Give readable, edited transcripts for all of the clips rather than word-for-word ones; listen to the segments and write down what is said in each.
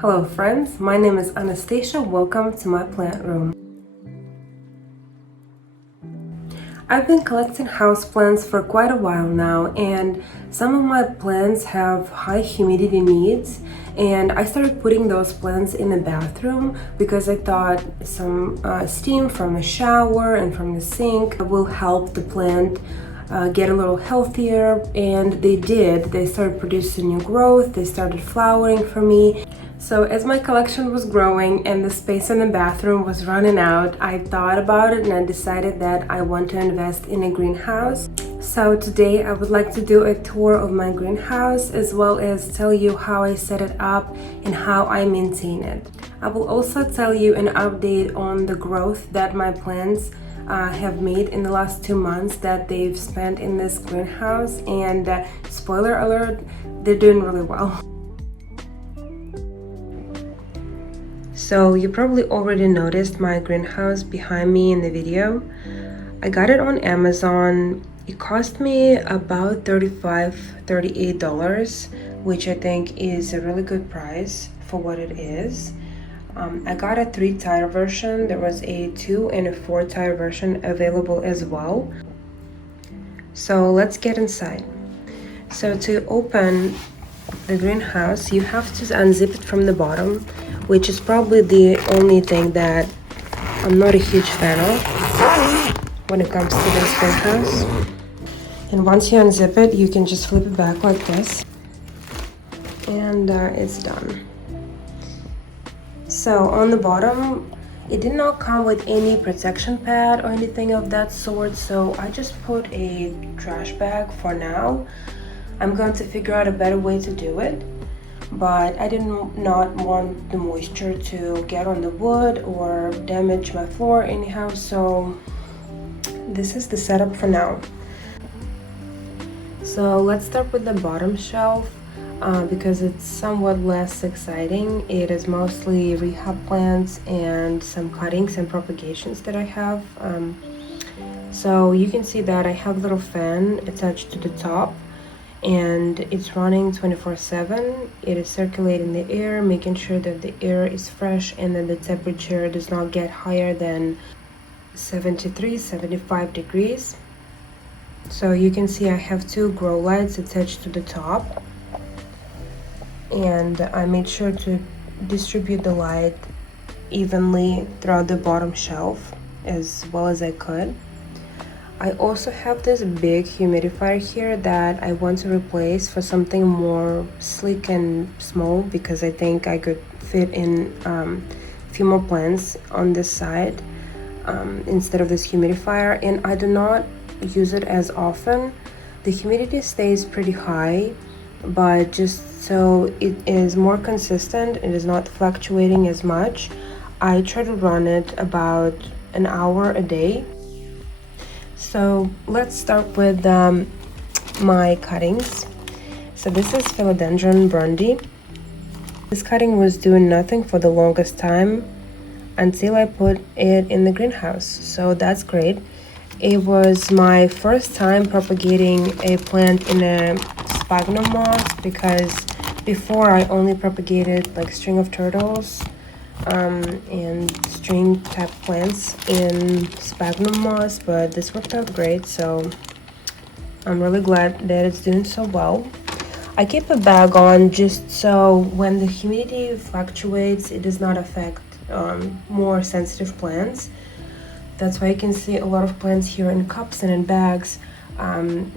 Hello friends, my name is Anastasia. Welcome to my plant room. I've been collecting houseplants for quite a while now, and some of my plants have high humidity needs, and I started putting those plants in the bathroom because I thought some steam from the shower and from the sink will help the plant get a little healthier, and they did. They started producing new growth, they started flowering for me. So as my collection was growing and the space in the bathroom was running out, I thought about it and I decided that I want to invest in a greenhouse. So today I would like to do a tour of my greenhouse as well as tell you how I set it up and how I maintain it. I will also tell you an update on the growth that my plants have made in the last 2 months that they've spent in this greenhouse, and spoiler alert, they're doing really well. So you probably already noticed my greenhouse behind me in the video. I got it on Amazon. It cost me about $38, which I think is a really good price for what it is. I got a 3-tire version. There was a 2 and a 4-tire version available as well. So let's get inside. So to open the greenhouse, you have to unzip it from the bottom, which is probably the only thing that I'm not a huge fan of when it comes to this greenhouse. And once you unzip it, you can just flip it back like this, and it's done. So on the bottom, it did not come with any protection pad or anything of that sort, so I just put a trash bag for now. I'm going to figure out a better way to do it, but I did not want the moisture to get on the wood or damage my floor anyhow, so this is the setup for now. So let's start with the bottom shelf because it's somewhat less exciting. It is mostly rehab plants and some cuttings and propagations that I have. So you can see that I have a little fan attached to the top, and it's running 24/7. It is circulating the air, making sure that the air is fresh and that the temperature does not get higher than 73-75 degrees. So you can see I have 2 grow lights attached to the top, and I made sure to distribute the light evenly throughout the bottom shelf as well as I could. I also have this big humidifier here that I want to replace for something more sleek and small, because I think I could fit in a few more plants on this side instead of this humidifier, and I do not use it as often. The humidity stays pretty high, but just so it is more consistent, it is not fluctuating as much, I try to run it about an hour a day. So let's start with my cuttings. So this is Philodendron Brundi. This cutting was doing nothing for the longest time until I put it in the greenhouse, so that's great. It was my first time propagating a plant in a sphagnum moss, because before I only propagated like string of turtles and string type plants in sphagnum moss, but this worked out great, so I'm really glad that it's doing so well. I keep a bag on just so when the humidity fluctuates, it does not affect more sensitive plants. That's why you can see a lot of plants here in cups and in bags,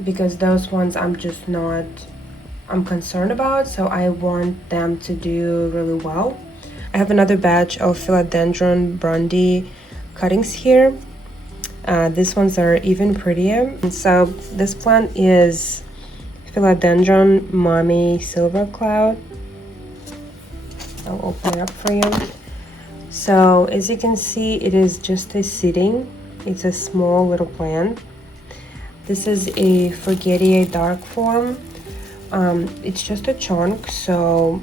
because those ones I'm concerned about, so I want them to do really well. I have another batch of Philodendron Brundi cuttings here. These ones are even prettier. And so this plant is Philodendron Mommy Silver Cloud. I'll open it up for you. So as you can see, it is just a seeding. It's a small little plant. This is a Forgetia dark form. It's just a chunk, so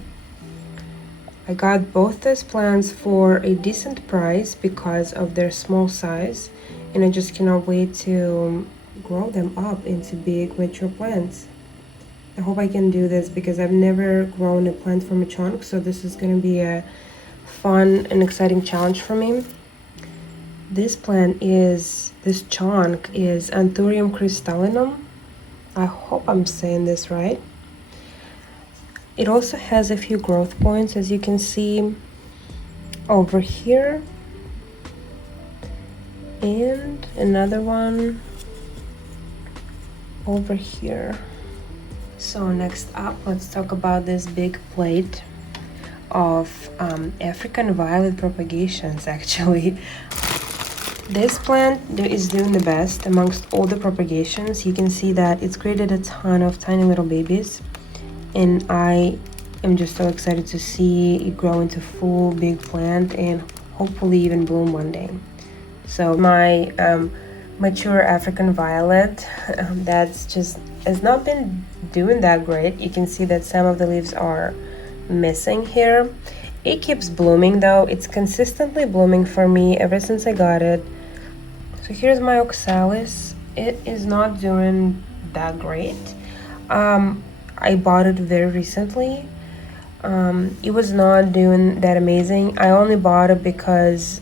I got both these plants for a decent price because of their small size, and I just cannot wait to grow them up into big mature plants. I hope I can do this because I've never grown a plant from a chunk, so this is going to be a fun and exciting challenge for me. This chunk is Anthurium crystallinum. I hope I'm saying this right. It also has a few growth points, as you can see over here, and another one over here. So next up, let's talk about this big plate of African violet propagations. Actually, this plant is doing the best amongst all the propagations. You can see that it's created a ton of tiny little babies, and I am just so excited to see it grow into full big plant and hopefully even bloom one day. So my mature African violet that's just has not been doing that great. You can see that some of the leaves are missing here. It keeps blooming though. It's consistently blooming for me ever since I got it. So here's my oxalis. It is not doing that great. I bought it very recently. It was not doing that amazing. I only bought it because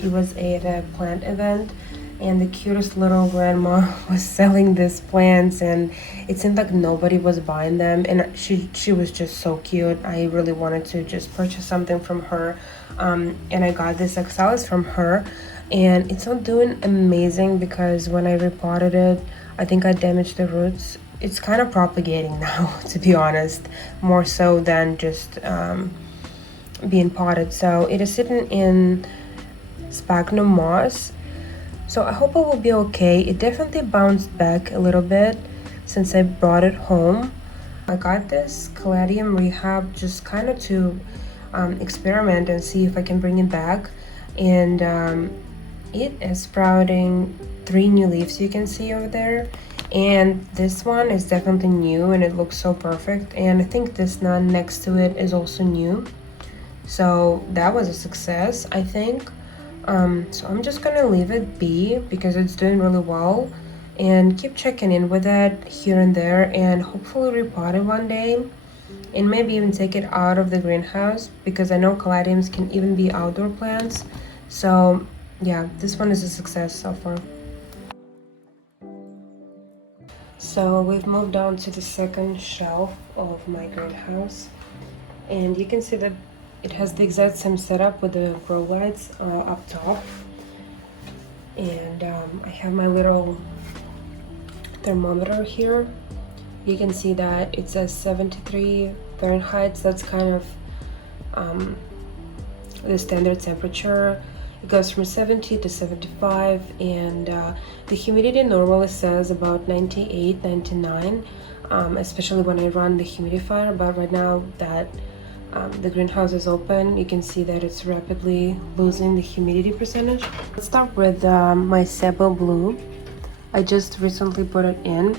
it was at a plant event and the cutest little grandma was selling these plants, and it seemed like nobody was buying them, and she was just so cute. I really wanted to just purchase something from her, and I got this oxalis from her, and it's not doing amazing because when I repotted it, I think I damaged the roots. It's kind of propagating now, to be honest, more so than just being potted. So it is sitting in sphagnum moss. So I hope it will be okay. It definitely bounced back a little bit since I brought it home. I got this Caladium Rehab just kind of to experiment and see if I can bring it back. And it is sprouting 3 new leaves, you can see over there. And this one is definitely new and it looks so perfect. And I think this one next to it is also new. So that was a success, I think. So I'm just gonna leave it be because it's doing really well, and keep checking in with it here and there, and hopefully repot it one day and maybe even take it out of the greenhouse because I know caladiums can even be outdoor plants. So yeah, this one is a success so far. So we've moved on to the second shelf of my greenhouse, and you can see that it has the exact same setup with the grow lights up top, and I have my little thermometer here. You can see that it says 73 Fahrenheit. So that's kind of the standard temperature. It goes from 70 to 75, and the humidity normally says about 98, 99, especially when I run the humidifier. But right now that the greenhouse is open, you can see that it's rapidly losing the humidity percentage. Let's start with my Sebo Blue. I just recently put it in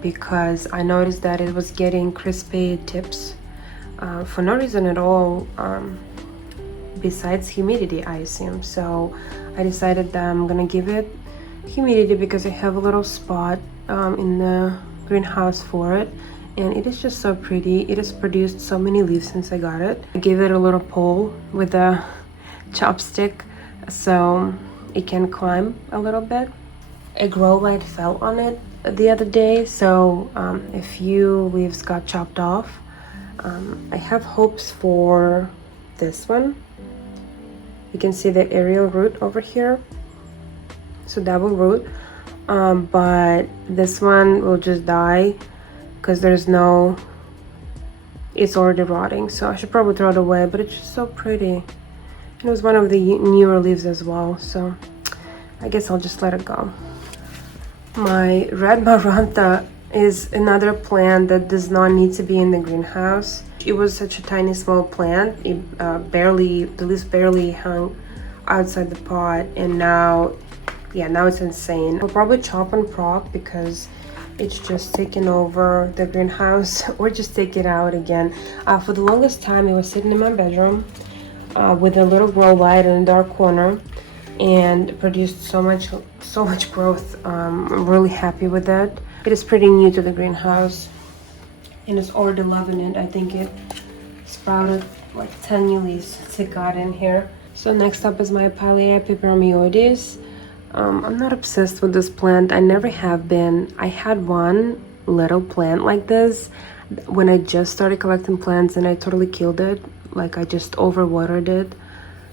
because I noticed that it was getting crispy tips for no reason at all, besides humidity, I assume. So I decided that I'm gonna give it humidity because I have a little spot in the greenhouse for it. And it is just so pretty. It has produced so many leaves since I got it. I gave it a little pull with a chopstick so it can climb a little bit. A grow light fell on it the other day, so a few leaves got chopped off. I have hopes for this one. You can see the aerial root over here, so double root, but this one will just die because it's already rotting, so I should probably throw it away, but it's just so pretty. It was one of the newer leaves as well, so I guess I'll just let it go. My red maranta is another plant that does not need to be in the greenhouse. It was such a tiny small plant. The leaves barely hung outside the pot, and now it's insane. I'll probably chop and prop because it's just taking over the greenhouse, or just take it out again. For the longest time it was sitting in my bedroom with a little grow light in a dark corner, and produced so much growth. I'm really happy with that. It is pretty new to the greenhouse and it's already loving it. I think it sprouted like 10 new leaves since it got in here. So next up is my Pilea peperomioides. I'm not obsessed with this plant. I never have been. I had one little plant like this when I just started collecting plants and I totally killed it. Like I just overwatered it.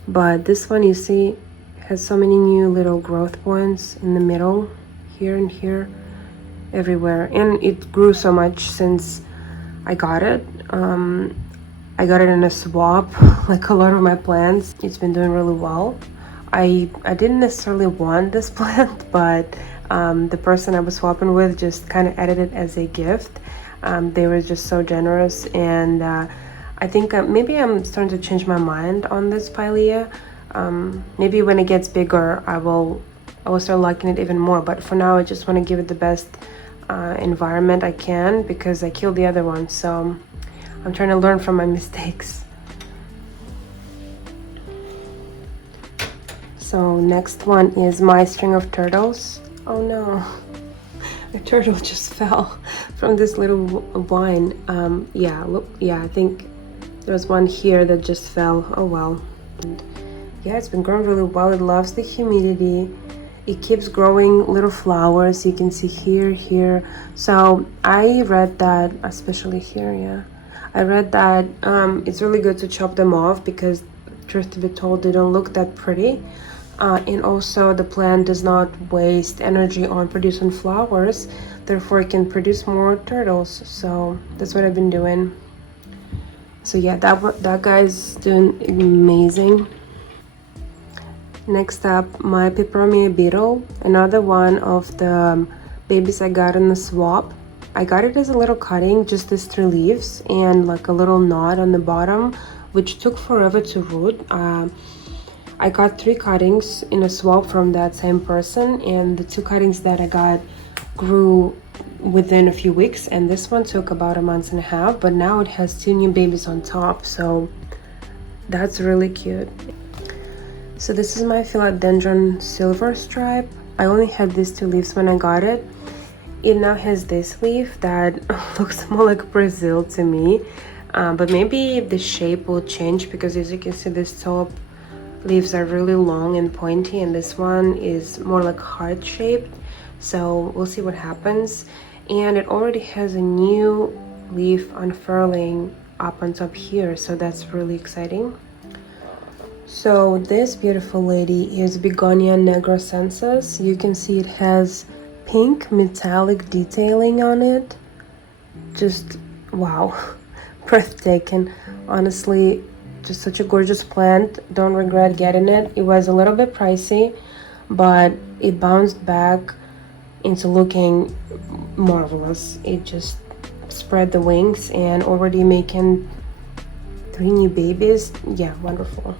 But this one, you see, has so many new little growth points in the middle, here and here, everywhere. And it grew so much since I got it. I got it in a swap, like a lot of my plants. It's been doing really well. I didn't necessarily want this plant, but the person I was swapping with just kind of added it as a gift. They were just so generous, and I think maybe I'm starting to change my mind on this Pilea. Maybe when it gets bigger, I will start liking it even more. But for now, I just want to give it the best environment I can because I killed the other one. So I'm trying to learn from my mistakes. So next one is my string of turtles. Oh no, a turtle just fell from this little vine. Yeah, look, yeah, I think there's one here that just fell. Oh well. And yeah, it's been growing really well. It loves the humidity. It keeps growing little flowers. You can see here. So I read that, especially here, yeah. I read that it's really good to chop them off because, truth to be told, they don't look that pretty. And also the plant does not waste energy on producing flowers, therefore it can produce more turtles. So that's what I've been doing. So yeah, that guy's doing amazing. Next up, my peperomia beetle, another one of the babies I got in the swap. I got it as a little cutting, just these 3 leaves and like a little knot on the bottom, which took forever to root. I got 3 cuttings in a swap from that same person, and the 2 cuttings that I got grew within a few weeks, and this one took about a month and a half, but now it has 2 new babies on top, so that's really cute. So this is my philodendron silver stripe. I only had these 2 leaves when I got it. It now has this leaf that looks more like Brazil to me, but maybe the shape will change because as you can see, this top leaves are really long and pointy, and this one is more like heart shaped. So we'll see what happens. And it already has a new leaf unfurling up on top here, so that's really exciting. So this beautiful lady is Begonia negrosensis. You can see it has pink metallic detailing on it. Just wow, breathtaking. Honestly, just such a gorgeous plant. Don't regret getting it. It was a little bit pricey, but it bounced back into looking marvelous. It just spread the wings and already making 3 new babies. Yeah, wonderful.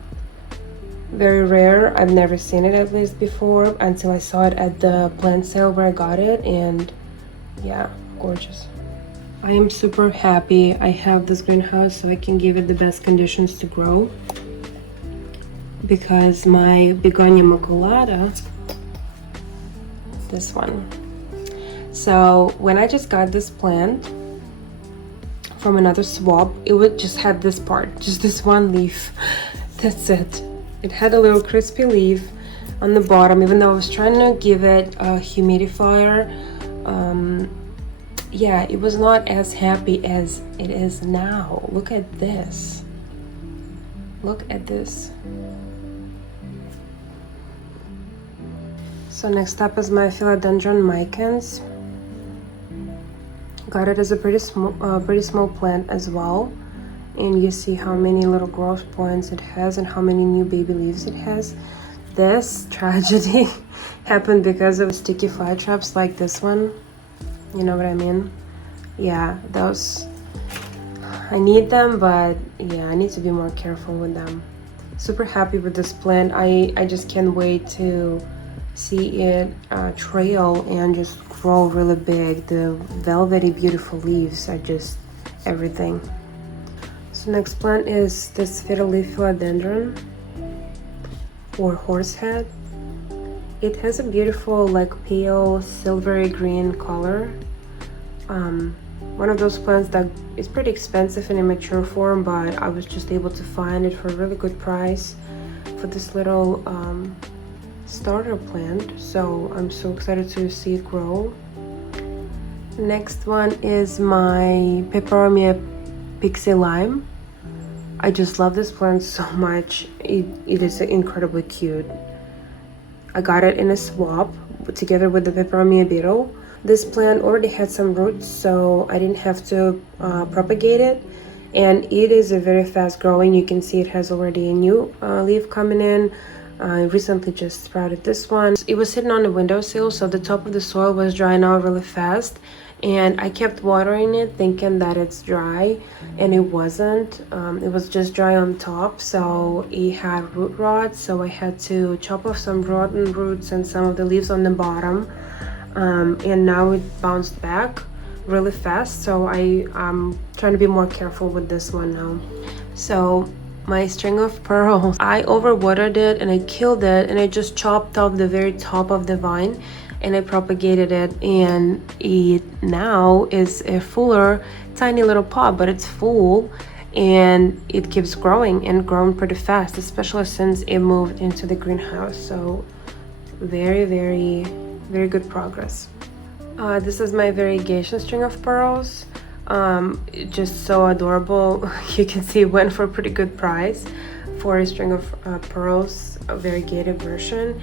Very rare. I've never seen it at least before until I saw it at the plant sale where I got it, and yeah, gorgeous. I am super happy I have this greenhouse so I can give it the best conditions to grow, because my Begonia maculata, this one. So when I just got this plant from another swap, it would just have this part, just this one leaf. That's it. It had a little crispy leaf on the bottom, even though I was trying to give it a humidifier. Yeah, it was not as happy as it is now. Look at this. Look at this. So next up is my philodendron micans. Got it as a pretty small plant as well. And you see how many little growth points it has and how many new baby leaves it has. This tragedy happened because of sticky fly traps like this one. You know what I mean? Yeah, those, I need them, but yeah, I need to be more careful with them. Super happy with this plant. I just can't wait to see it trail and just grow really big. The velvety beautiful leaves are just everything. So next plant is this fiddle leaf philodendron or horsehead. It has a beautiful like pale silvery green color. One of those plants that is pretty expensive in a mature form, but I was just able to find it for a really good price for this little starter plant. So I'm so excited to see it grow. Next one is my Peperomia Pixie Lime. I just love this plant so much. It is incredibly cute. I got it in a swap together with the Peperomia beetle. This plant already had some roots, so I didn't have to propagate it. And it is a very fast growing. You can see it has already a new leaf coming in. I recently just sprouted this one. It was sitting on the windowsill, so the top of the soil was drying out really fast. And I kept watering it thinking that it's dry, and it wasn't. It was just dry on top, so it had root rot, so I had to chop off some rotten roots and some of the leaves on the bottom. And now it bounced back really fast, so I'm trying to be more careful with this one now. So my string of pearls, I overwatered it and I killed it, and I just chopped off the very top of the vine and I propagated it, and it now is a fuller tiny little pot, but it's full and it keeps growing and growing pretty fast, especially since it moved into the greenhouse. So very good progress. This is my variegation string of pearls. Just so adorable. You can see it went for a pretty good price for a string of pearls, a variegated version,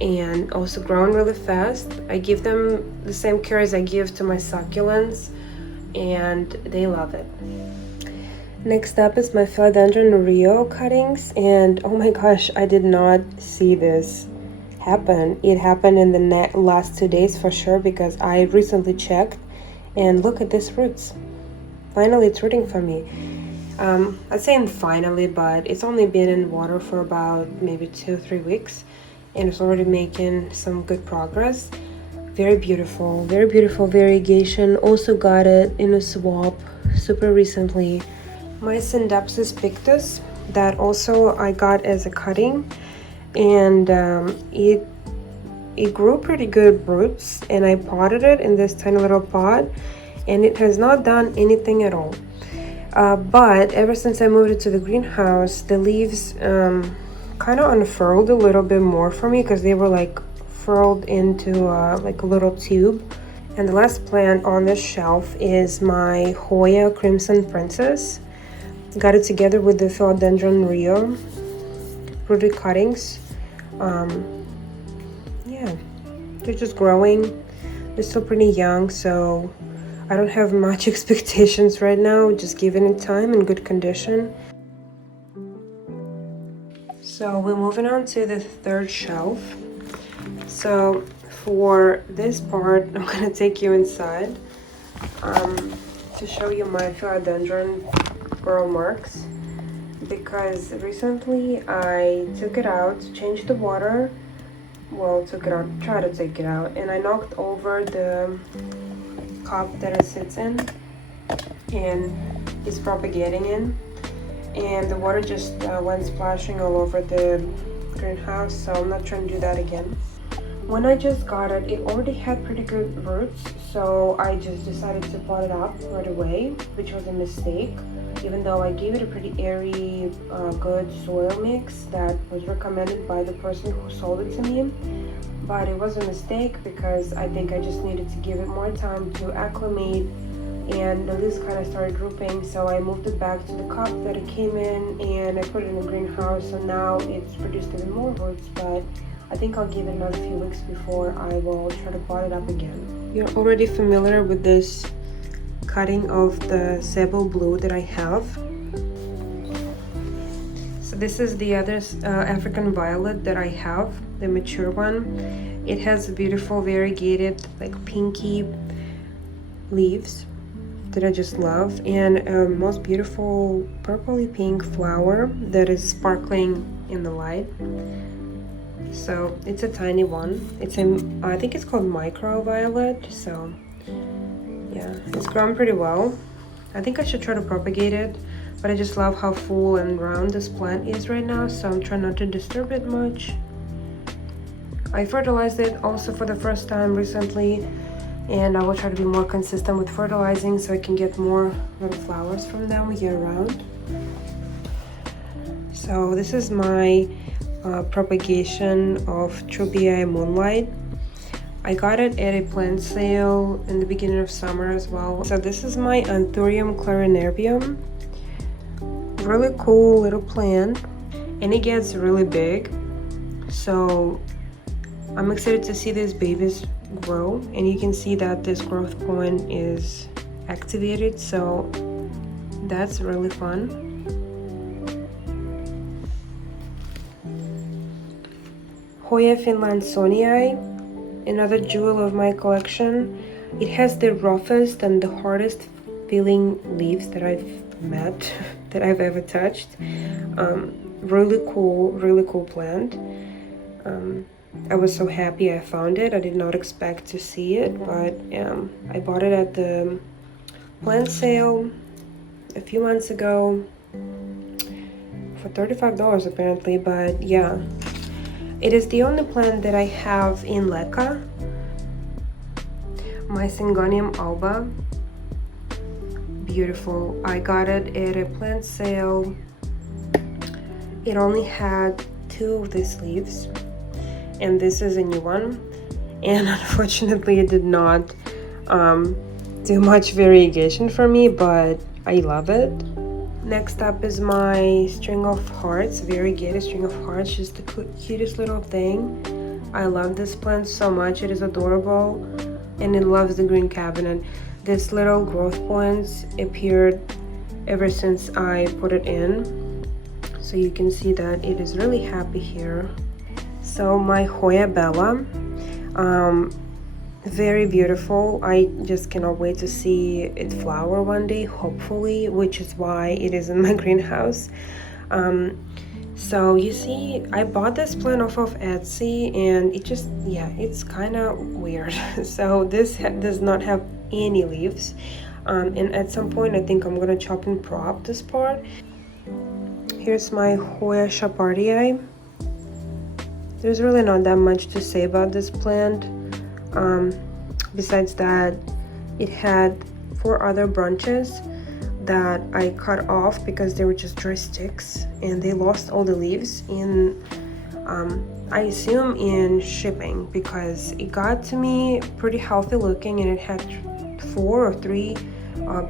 and also growing really fast. I give them the same care as I give to my succulents, and they love it. Next up is my Philodendron Rio cuttings, and oh my gosh, I did not see this happen. It happened in the last 2 days for sure, because I recently checked, and look at these roots. Finally, it's rooting for me. I'd say finally, but it's only been in water for about maybe 2-3 weeks, and it's already making some good progress. Very beautiful variegation. Also got it in a swap super recently. My Scindapsus pictus, that also I got as a cutting, and it grew pretty good roots, and I potted it in this tiny little pot, and it has not done anything at all. But ever since I moved it to the greenhouse, the leaves kind of unfurled a little bit more for me, because they were like furled into like a little tube. And the last plant on this shelf is my Hoya Crimson Princess. Got it together with the Philodendron Rio rooted cuttings. Yeah, they're just growing. They're still pretty young, so I don't have much expectations right now, just giving it time and good condition. So we're moving on to the third shelf. So for this part, I'm gonna take you inside to show you my Philodendron Pearl Marks, because recently I took it out, changed the water, tried to take it out, and I knocked over the cup that it sits in and is propagating in, and the water just went splashing all over the greenhouse, so I'm not trying to do that again. When I just got it, it already had pretty good roots, so I just decided to pot it up right away, which was a mistake, even though I gave it a pretty airy, good soil mix that was recommended by the person who sold it to me. But it was a mistake, because I think I just needed to give it more time to acclimate, and the leaves kind of started drooping, so I moved it back to the cup that it came in, and I put it in the greenhouse, so now it's produced even more roots, but I think I'll give it another few weeks before I will try to pot it up again. You're already familiar with this cutting of the Sebo Blue that I have. So this is the other African Violet that I have, the mature one. It has beautiful variegated like pinky leaves that I just love, and a most beautiful purpley pink flower that is sparkling in the light. So it's a tiny one. I think it's called Micro Violet. So yeah, it's grown pretty well. I think I should try to propagate it, but I just love how full and round this plant is right now, so I'm trying not to disturb it much. I fertilized it also for the first time recently, and I will try to be more consistent with fertilizing so I can get more little flowers from them year round. So this is my propagation of Trubia Moonlight. I got it at a plant sale in the beginning of summer as well. So this is my Anthurium clarinerbium. Really cool little plant, and it gets really big. So I'm excited to see these babies grow, and you can see that this growth point is activated, so that's really fun. Hoya finlandsonii, another jewel of my collection. It has the roughest and the hardest feeling leaves that I've met, that I've ever touched. Really cool plant. I was so happy I found it. I did not expect to see it, but I bought it at the plant sale a few months ago for $35 apparently, but yeah. It is the only plant that I have in LECA. My Syngonium alba. Beautiful. I got it at a plant sale. It only had 2 of these leaves, and this is a new one, and unfortunately it did not do much variegation for me, but I love it. Next up is my string of hearts, variegated string of hearts, just the cutest little thing. I love this plant so much. It is adorable, and it loves the green cabinet. This little growth points appeared ever since I put it in, so you can see that it is really happy here. So my Hoya Bella, very beautiful. I just cannot wait to see it flower one day, hopefully, which is why it is in my greenhouse. So you see, I bought this plant off of Etsy, and it just, yeah, it's kind of weird. So this does not have any leaves, and at some point I think I'm gonna chop and prop this part. Here's my Hoya Shapardii. There's really not that much to say about this plant. Besides that, it had 4 other branches that I cut off because they were just dry sticks, and they lost all the leaves in, I assume, in shipping, because it got to me pretty healthy looking, and it had 4 or 3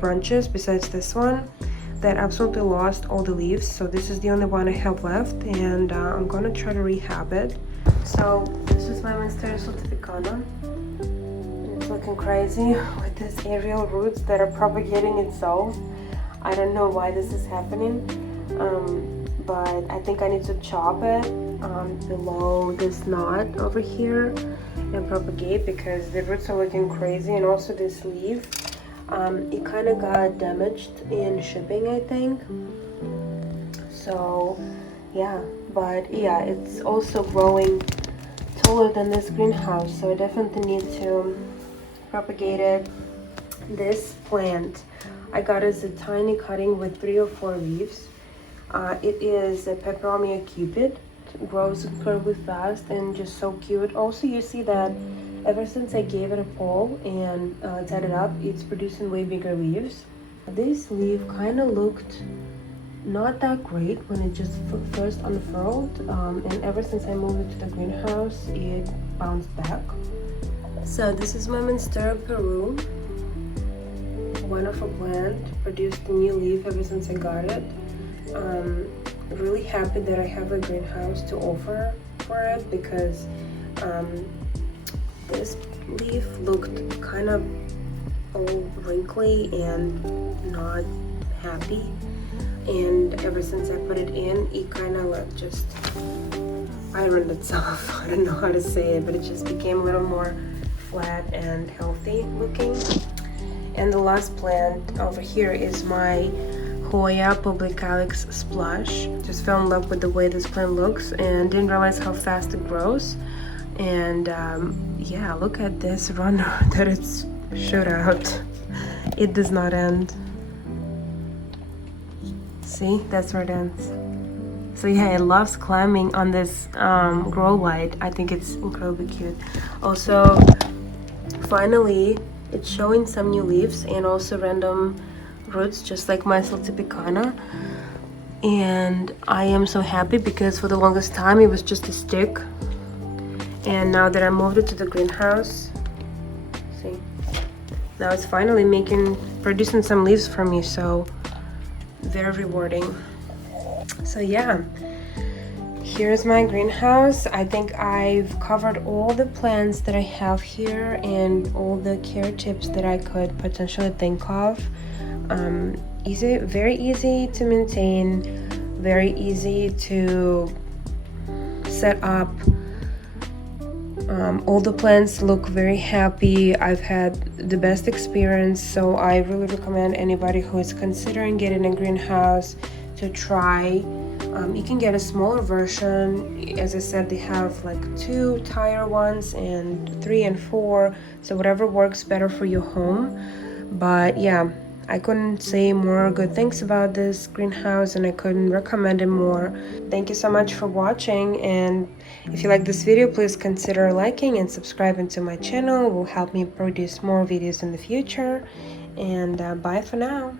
branches besides this one that absolutely lost all the leaves. So this is the only one I have left, and I'm gonna try to rehab it. So this is my Monstera Sultificana. It's looking crazy with these aerial roots that are propagating itself. I don't know why this is happening, but I think I need to chop it below this knot over here and propagate, because the roots are looking crazy. And also this leaf, it kind of got damaged in shipping, I think. So yeah, but yeah, it's also growing taller than this greenhouse, so I definitely need to propagate it. This plant I got as a tiny cutting with 3 or 4 leaves. It is a Peperomia Cupid. It grows incredibly fast and just so cute. Also, you see that ever since I gave it a pull and tied it up, it's producing way bigger leaves. This leaf kind of looked not that great when it just first unfurled, and ever since I moved it to the greenhouse, it bounced back. So this is my Monstera Peru. Wonderful plant, produced a new leaf ever since I got it. Really happy that I have a greenhouse to offer for it, because this leaf looked kind of all wrinkly and not happy, and ever since I put it in, it kind of like just ironed itself. I don't know how to say it, but it just became a little more flat and healthy looking. And the last plant over here is my Hoya Publicalis Splash. Just fell in love with the way this plant looks and didn't realize how fast it grows. And yeah, look at this runner that it's shot out. It does not end. See, that's where it ends. So yeah, it loves climbing on this grow light. I think it's incredibly cute. Also, finally, it's showing some new leaves and also random roots, just like my Saltipicana. And I am so happy because for the longest time it was just a stick, and now that I moved it to the greenhouse, see, now it's finally producing some leaves for me, so very rewarding. So yeah, here's my greenhouse. I think I've covered all the plants that I have here and all the care tips that I could potentially think of. Very easy to maintain, very easy to set up. All the plants look very happy. I've had the best experience, so I really recommend anybody who is considering getting a greenhouse to try. You can get a smaller version. As I said, they have like 2 tire ones and 3 and 4, so whatever works better for your home. But yeah, I couldn't say more good things about this greenhouse, and I couldn't recommend it more. Thank you so much for watching, and if you like this video, please consider liking and subscribing to my channel. It will help me produce more videos in the future. And bye for now.